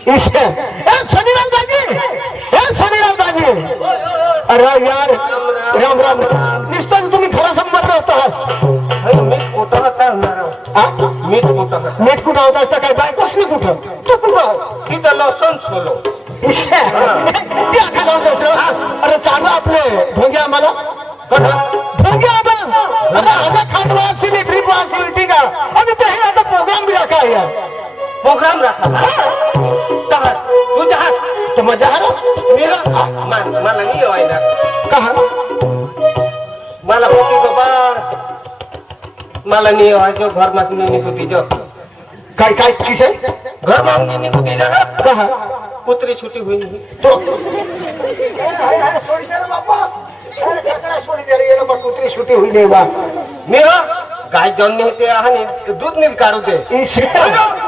शनिराम दाजी, शनिराम दाजी, अरे यार राम राम, नुसतं तुम्ही खरं संबंध होता. मीठ कुठं होता मीठ कुठं मीठ कुठं होता असतं काय बायकोस नाही कुठं तू कुठं तिथं लसूण सोलो अरे चालू आपले ढोंगे आम्हाला ढोंगे आम्हा खांडवा असेल ट्रिप असेल ठीक आहे आणि ते हे आता प्रोग्राम भी रखा है प्रोग्राम रखा तुझ्या हात तो मजा आला मला नाही व्हायला कहा मला होती बाबा मला नाही व्हायचं घर मागून नाही होती जो काय काय किसे घर मागून नाही होती ना कहा कुत्री छुटी हुई तो कुत्री छुटी हुई नहीं बा मेरा गाय जन्म होते आणि दूध नाही काढू दे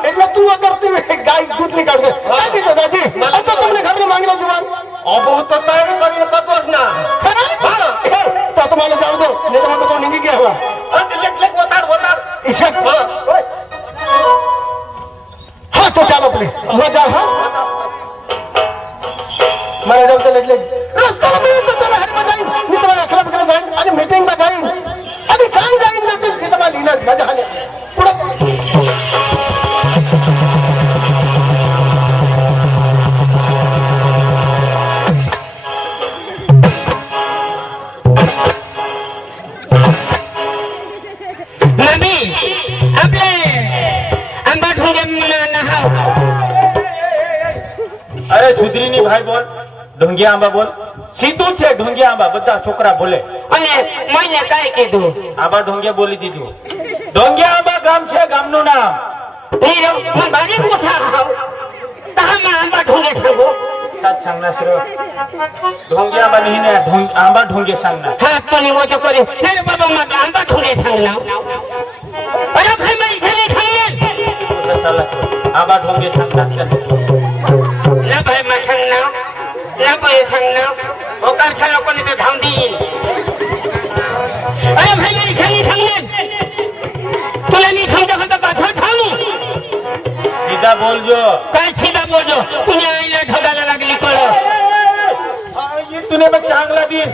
એટલે તું અગર તું ગાય દૂધ નહીં કાઢે काय देतो दादी मला तो तुमने घर में मांगला जुबान अबो तो तयारी करीन कतोच ना तो तुम्हाला जाऊ दो नाही तर मग तो निघी गया हुआ लेक वतार इसे हाँ तो चलो अपने मजा हाँ मला जाऊ दे लेक रस्त्याला मी तो तुला हर मजा मी तुम्हाला अकरा बकरा जाईन आणि मीटिंग ला जाईन आणि काय जाईन ना ते तुम्हाला लिहिणार मजा आली पुढे अरे सुधरीनी भाई बोल ढोंगिया आंबा बोल સીધું છે ઢોંગિયા આંબા બધા છોકરા બોલે અને મને કાઈ કીધું આંબા ઢોંગિયા બોલી દીધું ઢોંગિયા આંબા ગામ છે ગામનું નામ હીરો હું બારી કોઠા આવ તામાં આંબા ઢોંગે છગો સાત सांगना सर ढोंगिया आंबा नहीं ने आंबा ढोंगे सांगना हां तो नहीं वो जो करे अरे बाबा मग आंबा ढोंगे सांगना अरे भाई मैं इथे सांगेन चला आंबा ढोंगे सांगना ना भाई मैं सांगना ना भाई सांगना ओकार छा लोकांनी ते धाम देईन अरे भाई मैं इथे सांगेन तुला नहीं समजा का कथा ठाणी सीधा बोल जो काय सीधा बोल जो तुझ्या आईला ढगाला लागली कळ ये तूने मग चांगला दिन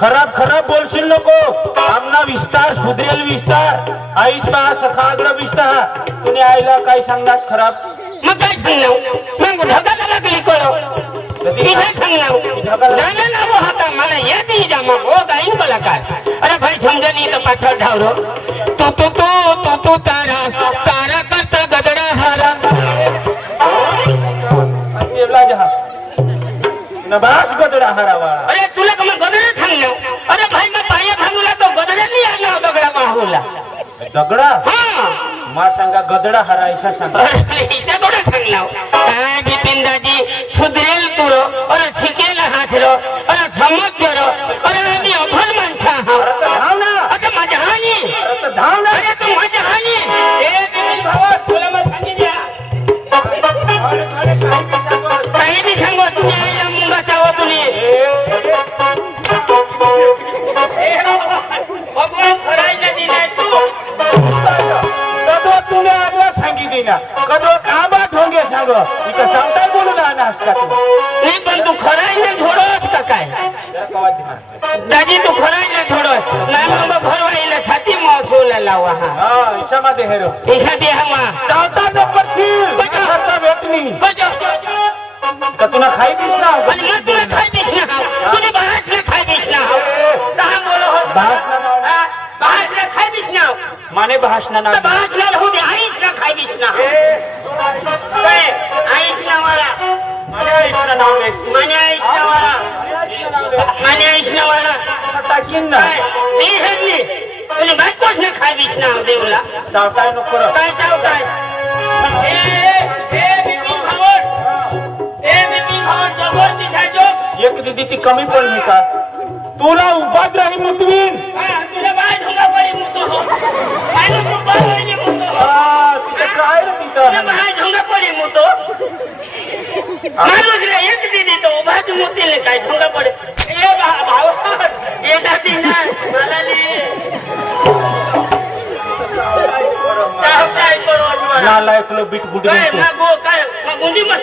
खराब खराब बोलशील नको आमना विस्तार सुधरेल विस्तार आईस बा सखाग्र विस्तार तुने आईला काय सांगणार खराब मग काय सांगणार मग ढगाला लागली कळ इथे सांगणार जाना ना वो हाता मला येते जामा वो गाईन मला काय अरे भाई समजा नाही तर पाछळ ढावरो तो तारा तारा करता गदडा हारा एवढा जहा नबास गदडा हरावा अरे तुला का मग गदडा सांगणार अरे भाई मैं पाया भांगला तो गदडा नाही आला दगडा माहुला दगडा हां मा सांगा गदडा हरायचा सांगा अरे इथे थोडा सांगणार काय बिपिन दाजी सुधरेल तुरो अरे शिकेल हाथरो अरे समजरो अरे आम्ही अभल माणसा धाव ना आता माझ्या हानी धाव ना अरे तू माझ्या हानी ए बिपिन भावा तुला मग सांगी द्या काही बी सांगो तुम्ही आईला मुंगा चावा तुम्ही भगवान खरायला दिलाय तू कदो तुने आडवा सांगितली ना कदो आंबा ढोंगे सांगो इथं चांगला बोलून आणा असता तू नाही पण तू खरायला थोडं का काय दाजी तू खरायला थोडं नाही मग भरवायला छाती महसूल लावा हा ईशामध्ये हेरो ईशा दे हमा चावता नंबर सील करता भेटणी बजो तर तुला खाई दिस ना आणि मग तुला खाय दिसना तुझे बाहेरला खाय दिसना कहा बोलो हो बाहेरला खाय दिसना माने भाषण ना बाहेरला होते आईसला खाय दिसना काय आईसला वाला माने आईसना नाव ले माने आईसला वाला माने आईसला वाला टाकीन ना ते हेडली तुझे बायकोच ना खाय दिसना देवला चावताय नको काय चावताय ए बिपिन भावड जबर दिसायचो एक दीदी ती कमी पडली का तुला उभाच राही मुतवीन तुला बाय ढोंगा पडी मुतो हो काय तू बाय मुतो तिथे काय रे तुला तिथं बाय ढोंगा पडी मुतो माणूस रे एक दीदी तो उभाच मुतीले काय ढोंगा पडे ए भाव ए दादी ना मला काय करो नालायक लो बीट गुडी काय मग काय मग गुंडी मस्त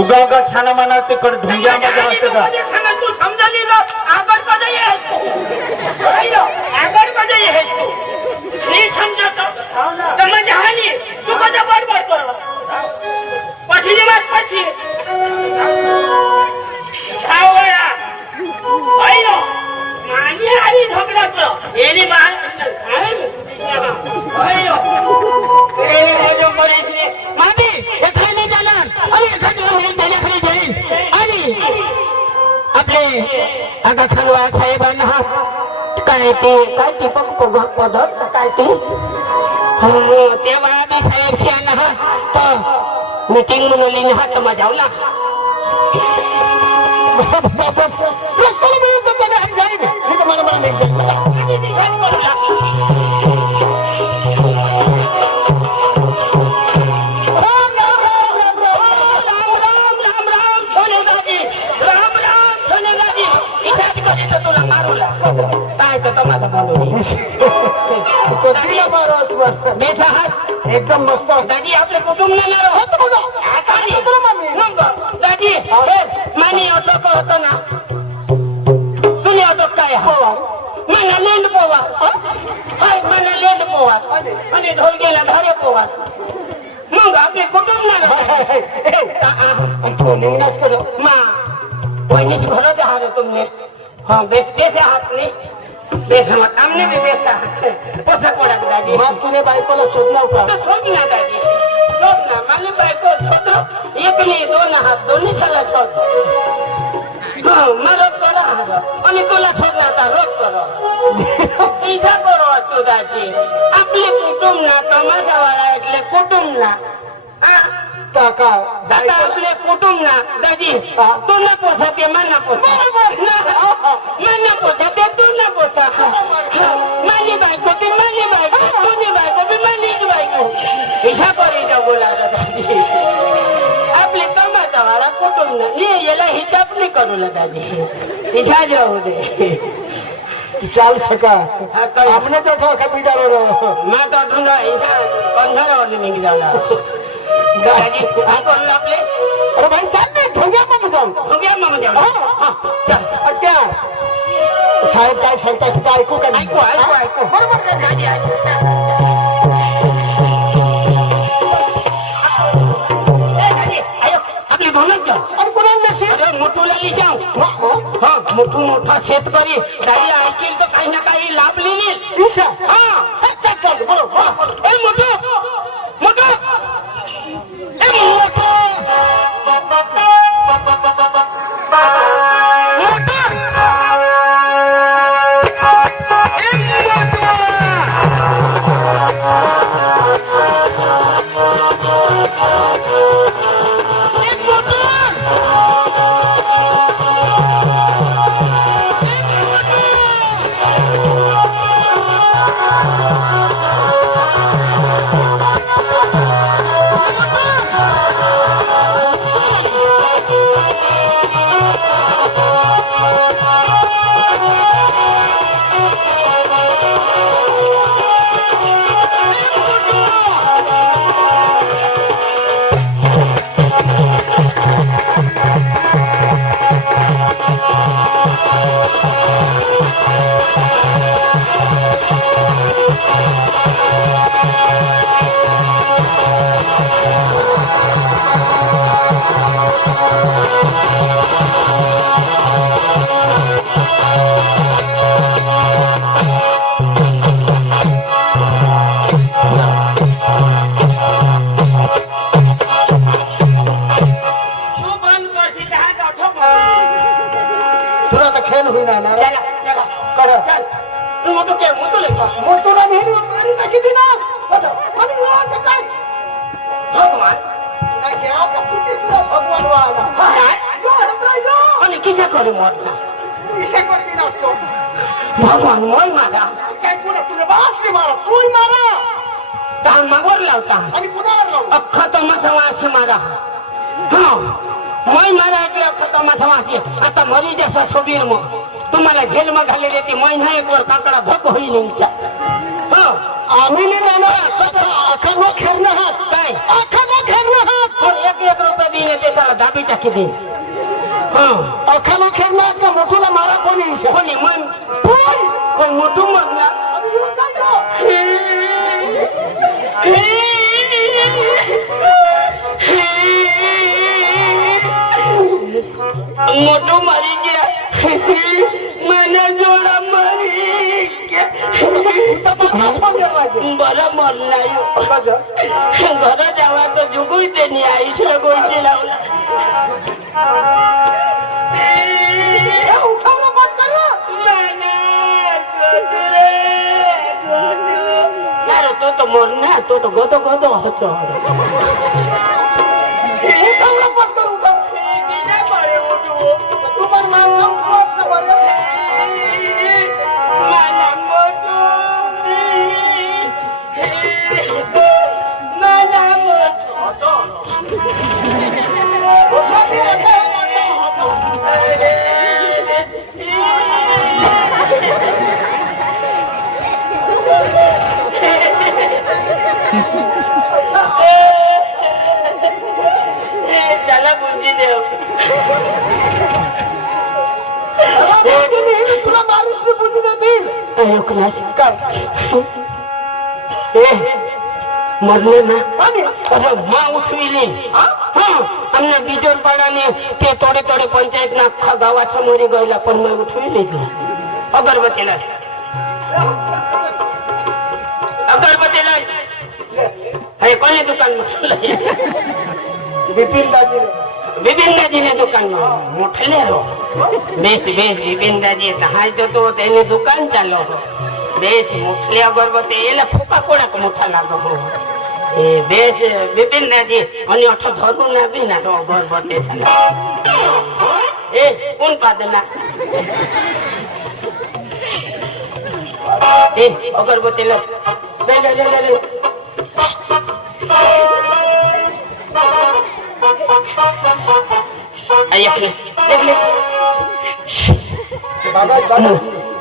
उगा उगा छाना माना ते कड ढुंग्यामध्ये असतं का तू समजली ना आगड मध्ये ये आगड मध्ये ये तू मी समजतो समज हानी तू कसा बडबड कर पछिली मत पछी आवया आइलो मानी आली झगडा एली बात आइलो ए जो मरीसने मामी एखाने नाही जाणार आणि एखाने होऊन त्याच्याकडे जाईल आणि आपले आता खरवा साहेबांना काय ते पदक काय ते तेव्हा आधी साहेब शियांना तर मीटिंग म्हणून हात मजावला मी तुम्हाला एकदम मस्त दादी आपले कुटुंब नेणार होत बघा दादी मानी होतो का होतो ना तुम्ही होतो काय मला लेंड पोवा मला लेंड पोवा आणि ढोल गेला धारे पोवा मग आपले कुटुंब मा वहिनीच घर जहा रे तुमने हाँ बेस बेस हात नाही बेस मत आमने भी बेस पोसा पडा दादी मग तुने बायकोला शोधला का शोध ना दादी शोध ना मला बायको शोध एक नाही दोन हात दोन्ही सगळा शोध मदत करा आणि तुला शोध आता रोज करो इजा करो तू दादी आपले कुटुंब ना तमाशावाला એટલે कुटुंब ना काका दादा आपले कुटुंब ना दादी तू ना पोसा ते मना पोसा मना पोसा ते तू ना पोसा मानी बायको ते मानी बायको तुझी बायको बी मानीच बायको इजा करी बोला दादी आपले तमाशावाला कुटुंब ना ये याला हिसाब नाही करू ला दादी इजाज राहू दे चाल सका आपने तो ठोका बिडारो मैं तो ढूंढा इजा 15 वाली निघ जाला दादी आपण आपले अरे भाई चाल नाही ढोंग्या मग जाऊ त्या साहेब काय सांगतात ते ऐकू का ऐकू बरोबर का दादी आपली भोनच जाऊ अरे कोणाला अरे मोठूला जाऊ हा मोठा शेतकरी दादी ऐकेल तर काही ना काही लाभ लिहिल ईशा हा चल बरोबर ए मोठू भगवान मोय मारा काय पुन्हा तुला बास नाही मारा तूही मारा मागवर लावता आणि पुन्हा अख्खा तमाशा वाशी मारा हा मोय मारा એટલે अख्खा तमाशा वाशी आता मरी जसा सोबीर मग तुम्हाला जेल मध्ये घालेले ते महिना एक वर काकडा भक होईल तुमच्या आम्ही नाही ना अख्खा नो खेळणं हात काय अख्खा नो खेळणं हात पण 1 रुपया दिले ते त्याला दाबीच्या टाकी दे अखेला खेळला का मोठूला मारा कोणी कोणी मन कोण मोठू मरला मोठू मरी गया मैंने जोड़ा मरी गया बरं मरलाय घर जावा तो जुगुई त्यांनी आईला गोष्टी लावला तो तो मरना तो तो गोदो गोदो होतो त्याला बुद्धी देव तुला बारिशने बुद्धी देतील मरले ना अरे माँ उठविली आमने बिजोर पाडाने ते थोडे थोडे पंचायत ना अख्खा गावाच्या मोरी गयला पण मी उठविली अगरबत्तीला अगरबत्तीला अरे कोणी दुकान विपिन दाजी ने दुकान में मोठले रो बेस बेस विपिन दाजी हाय तो तेने दुकान चालो बेस मोठले अगरबत्ती एला फुका कोणाक मोठा लागो ए बेस विपिन दाजी आणि अठ धरून ना बी ना तो अगरबत्ती चाला ए कोण पादना ए अगरबत्ती ले ले ले ले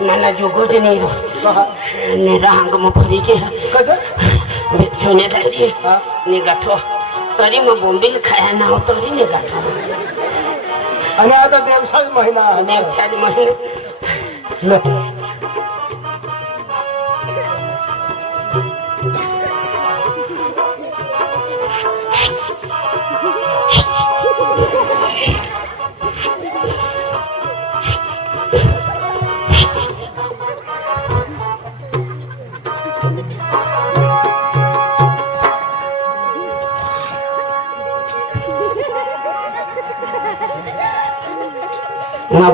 नाना जोगो जे नहीं ने रांग में फरी के सोने दादी ने गाठो तरी में बोंबील खाया ना हो तरी ने गाठो आणि आता देवसाज महिना देवसाज महिना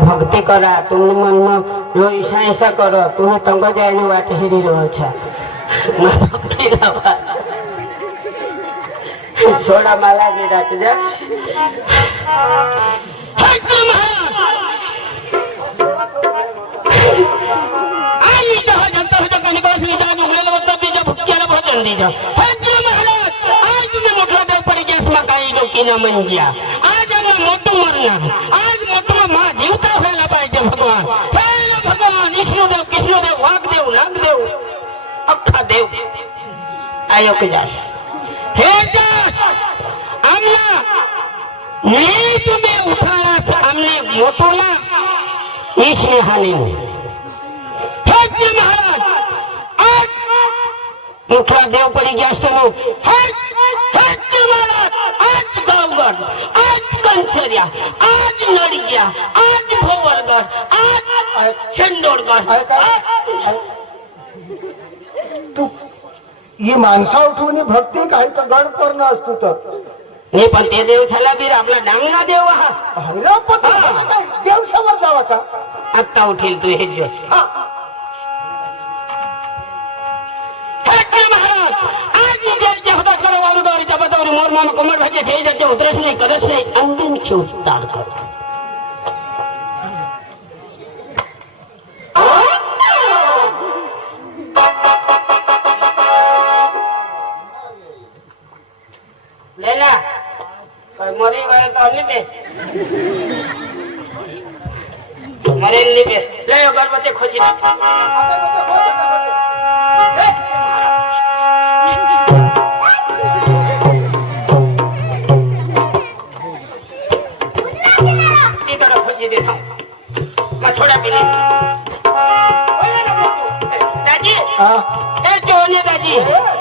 भक्ति करा तुम मन में लो ईसा ऐसा करो तुम्हें तंग जाए वाट हेरी रहो भक्ति छोड़ा माला भी रख जा भोजन दीजिए आज तुम्हें मोठा देव पड़ी गैस मकाई डोकी न मंजिया आज मोठू मरणार आज मोठं मा जीवता व्हायला पाहिजे भगवान भगवान विष्णुदेव कृष्णदेव वाघदेव नागदेव अख्खा देव आयोग जास हे जास आमला मी तुम्ही उठालास आमने मोठूला ईशने हानी हे महाराज आज मोठा देव पडी गया असताना आज गावगड आज कंसरिया आज नडगिया आज भोवरगड आज चंदोडगड तू ही माणसा उठवून भक्ती काही तर गड करणं असतो तर नाही पण ते देव झाला बीर आपला डांगना देव हा देव समोर जावा का आत्ता उठेल तू हे जोश मोर मामा कमर भाजे ठे जाते उतरस नाही करस नाही अंतिम उतार कर लेला काय मरी वाले तो नहीं पे मरे नहीं पे ले अगरबत्ती खोजी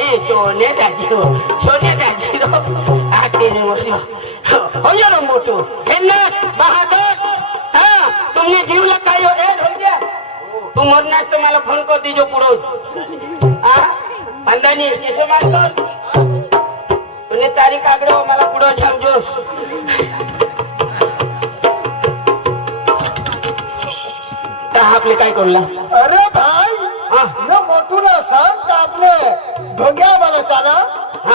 ए सोन्याची हो सोन्याची आ तेरे हो यार मोठो हिम्मत बहादुर हा तुमने जीवला काय हो ए ढोंग्या तू मरणार तर मला फोन कर दीजो पुढं हा अंदानी इसे मारतो तुने तारीख आगडो मला पुढं समजोस आपले काय करला अरे भाई ये मोठू ना सांग आपले ढोंग्या मला चाला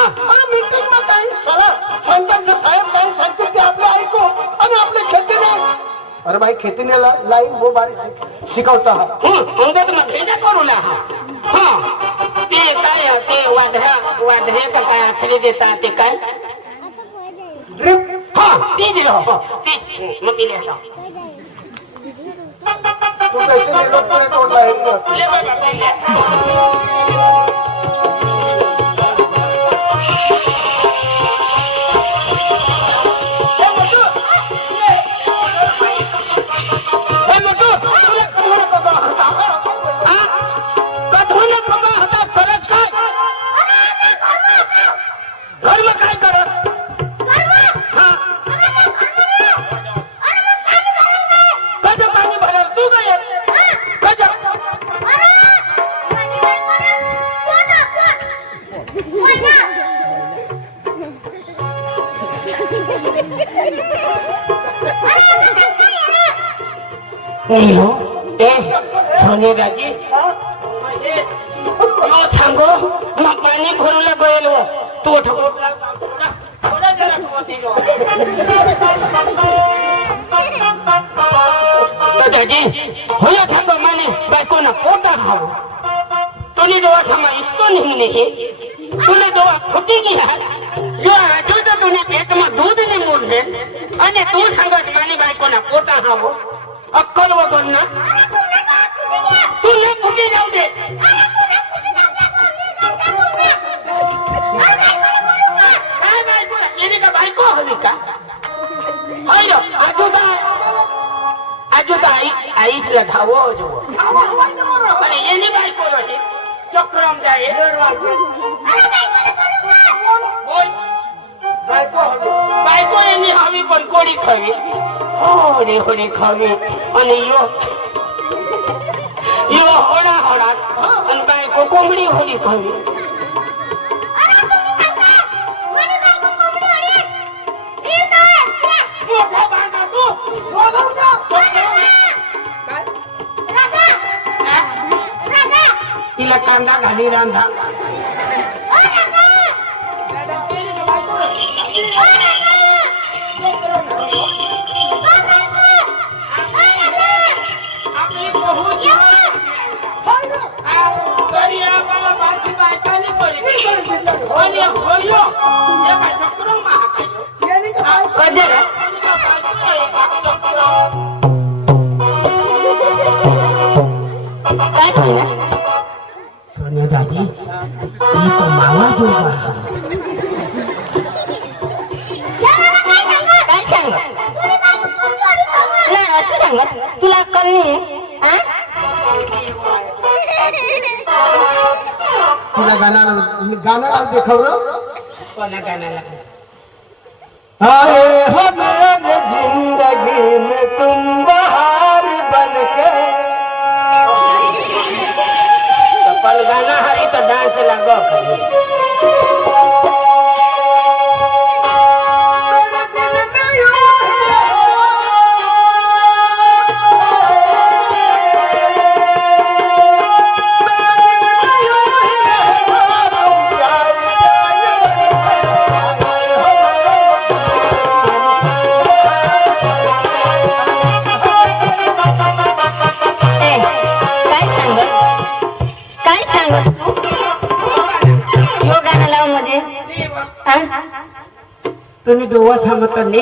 अरे मीटिंग में काही सला संतन साहेब काही सांगते ते आपले ऐकू आणि आपले खेतीने अरे भाई खेतीने लाईन वो बारी शिकवता उद्या मग भेजा करूला हा ते काय ते वाढऱ्या का काय आखरी देता ते काय ड्रिप हा ती दिलो ती मग ती लिहा तू कैसे लोग पूरे तोड़ला है ले बाबा नीलो ए सोनेदाजी यो सांगो मग पाणी भरूला गयलो तू ठेव थोडा जरा ठेवती दादाजी होया सांगो माने बायको ना पोटा हाव तोनी दोवा थामा इसको निघणे हे तुने दोवा खोटी की हा यो आजू तो तुने पेट में दूध ने मोडले आणि तू सांगत माने बायको ना पोटा हाव अक्कल वगैर ना तुझे कुठे जाऊ दे काय बायको येणे का बायको हवी का अयो आजोबा आईसला धावो जो आणि येणे बायको रही चक्रम जाए बायको येणे हवी पण कोणी खावी होडे होडे खावी आणि यो होडा होडा आणि बायको कोंबडी होडी खावी मोठा बांधा तू तिला कांदा घाली रांधा सोनिया दादी ये तो मावा जो तुला अक्कल नाही तुला गाना देखवलं कोणा गाण्याला आए हो मेरे जिंदगी में तुम बहार बन के पण गाना हरी तो डांस लागो तुम्ही दोवा थांबत नाही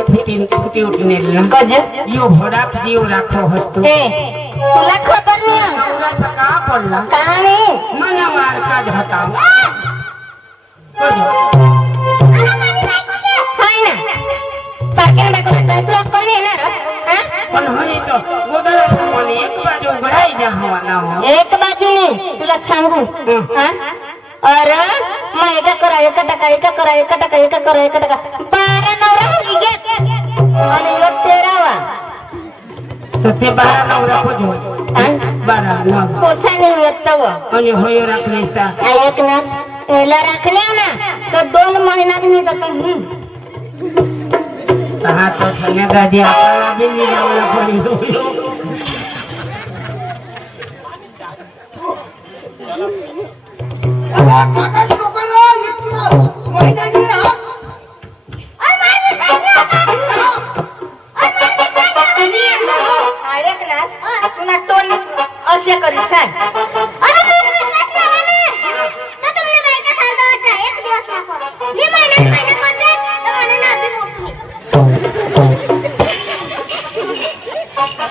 फुटी उठून येईल ना यो घोडा जीव राखो हसतो तुला खबर नाही का पडला का नाही मला मार का घाता पण होई तो गोदरा थांबवली एक बाजू उघडाई जा हवा ना हो एक बाजूने तुला सांगू अरे एका करा एका टाका एका करा एका टाका एका करा एका टाका 12 नवरा मुली घेत आणि योग 13वा तर ते 12 नवरा होतो 12 नवरा पोसाने व्यक्तव आणि होय राखले एक नस पहिला राखल्या ना तर 2 महिन्यात मी जातो हा तो संध्याकाळी आपल्याला बी निघावला पडी आकाश लोकांना इथनं महिन्यानी हा एक नस तुला टोली असे करी सांग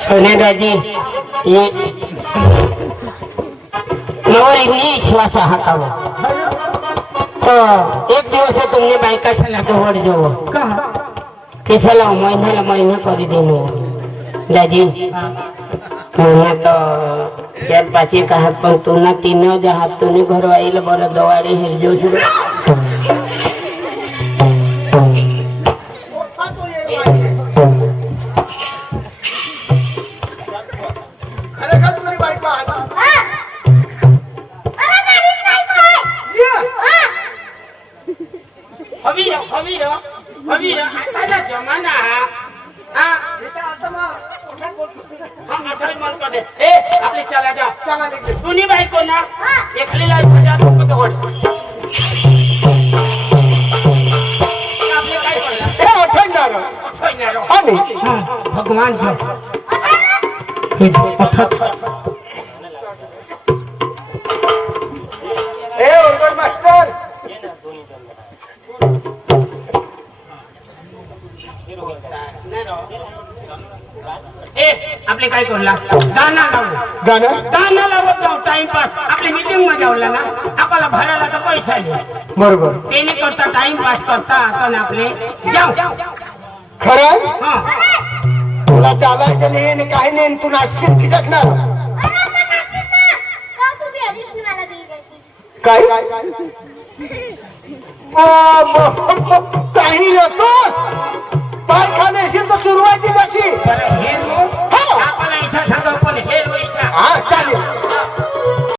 सोन्यादाजी नवरीने श्वास हाकावा एक दिवस तुमने बायका चला तो वर जाओ के चला महिन्याला महिना करी देनो दाजी तुला तो 4-5 का हात पण तुला 3 हात तुने घर आईला बरं दवाडे हिरजो सुरू खरं का तुला बायको आहे? हवी आता जमाना हा आपले चला जा दोन्ही बायको ना एकलीला 1000 रुपये तो वड आपले काय करणार हे ओठवणार. आणि भगवान हे ओरगर मास्टर आपले काय करला गाणं लावलं गाणं लावत जाऊ टाइमपास आपली मीटिंग मध्ये आवडला ना आपल्याला भाड्याला तर पैसा आहे बरोबर त्याने करता टाइमपास करता आता आपले जाऊ खरं हा तुला चालायचं नाही आणि काही नाही तू नाचशील की जगणार काय काही येतो पाय खाली असेल तर सुरुवाती कशी बरं हे लोक